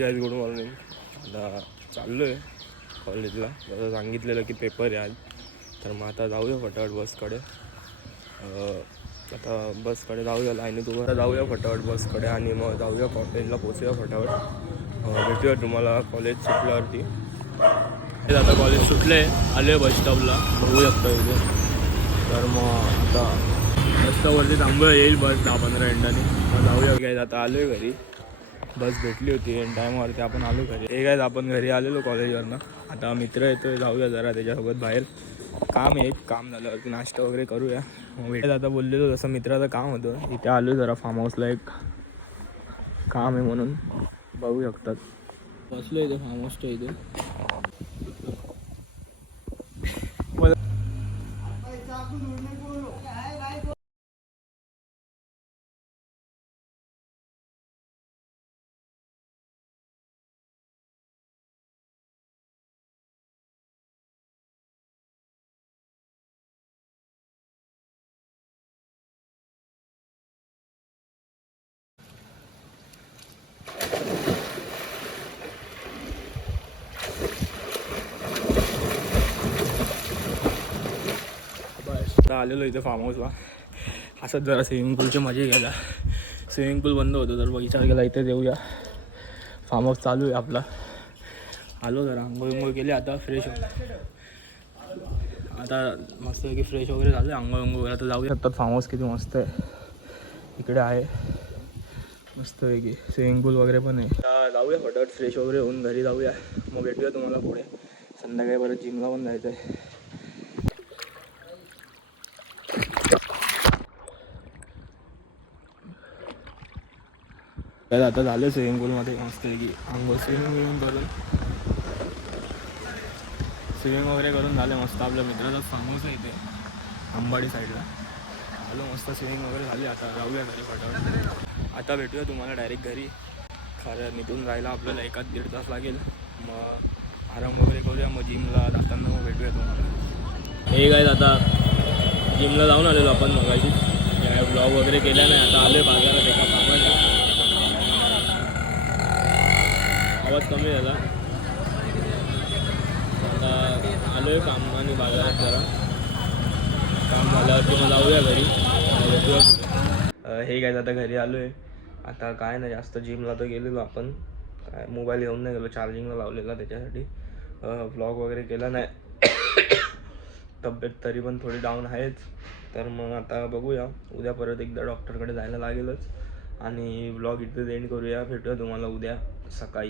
Guys good morning. आता चाललो आहे कॉलेजला. जसं सांगितलेलं की पेपर आहे आज, तर मग आता जाऊया फटाफट बसकडे. आता बसकडे जाऊया, लाईनीत उभं जाऊया फटाफट बसकडे आणि मग जाऊया कॉलेजला, पोचूया फटाफट. भेटूया तुम्हाला कॉलेज सुटल्यावरती. आता कॉलेज सुटले, आले बस स्टॉपला, बघू शकता इथे. तर मग आता बस स्टॉपवरती थांबूया, येईल बस 10-15 मिनिटांनी, मग जाऊया. काय आता आलो आहे घरी, बस भेटली होती एन टाईमवरती, आपण आलो घरी. हे काय आपण घरी आलेलो कॉलेजवरनं. आता मित्र येतोय, जाऊया जरा त्याच्यासोबत बाहेर. काम आहे, काम झाल्यावरती नाश्ता वगैरे करूया. मग भेटेल. आता बोललेलो जसं मित्राचं काम होतं, इथे आलो जरा फार्म हाऊसला, एक काम आहे म्हणून. बघू शकतात, बसलो इथे फार्म हाऊसच्या इथे. आता आलेलो इथे फार्म हाऊसला, असंच जरा स्विमिंग पूलची मजा घ्यायला. स्विमिंग पूल बंद होतं तर विचार केला इथे देऊया. फार्म हाऊस चालू आहे आपला. आलो जरा आंघोळ केली, आता फ्रेश होतो. आता मस्त की फ्रेश वगैरे झालं, आंघोळ वगैरे. आता जाऊया. फार्म हाऊस किती मस्त आहे, इकडे आहे मस्त पैकी स्विमिंग पूल वगैरे पण आहे. आता जाऊया फटाफट फ्रेश वगैरे होऊन घरी जाऊया, मग भेटूया तुम्हाला पुढे. संध्याकाळी परत जिमला पण जायचं आहे. तर आता झालं स्विमिंग पूलमध्ये मस्त आहे की आंघोळ स्विमिंग वगैरे करून झालं मस्त. आपल्या मित्राचा फार्म हाऊस आहे इथे अंबाडी साईडला. आलो मस्त, स्विमिंग वगैरे झाली. आता जाऊया घरी फटाफट. आता भेटूया तुम्हाला डायरेक्ट घरी, कारण इथून जायला आपल्याला 1-1.5 तास लागेल. मग आराम वगैरे करूया, मग जिमला जाताना मग भेटूया तुम्हाला. हे काय, आता जिमला जाऊन आलेलो आपण मगाशी, ब्लॉग वगैरे केल्या नाही. आता आलो आहे बाजारात एका कामाने. आवाज कमी झाला. आता आलो आहे काम आणि बाजारात जरा काम झाल्यावरती मग जाऊया घरी. हे काय, आता घरी आलो आहे. आता काय नाही जास्त, जिमला तर गेलेलो आपण, काय मोबाईल घेऊन नाही गेलो, चार्जिंगला लावलेला त्याच्यासाठी. व्लॉग वगैरे केला नाही. तब्येत तरी पण थोडी डाऊन आहेच. तर मग आता बघूया, उद्या परत एकदा डॉक्टरकडे जायला लागेलच. आणि व्लॉग इथे एंड करूया. भेटूया तुम्हाला उद्या सकाळी.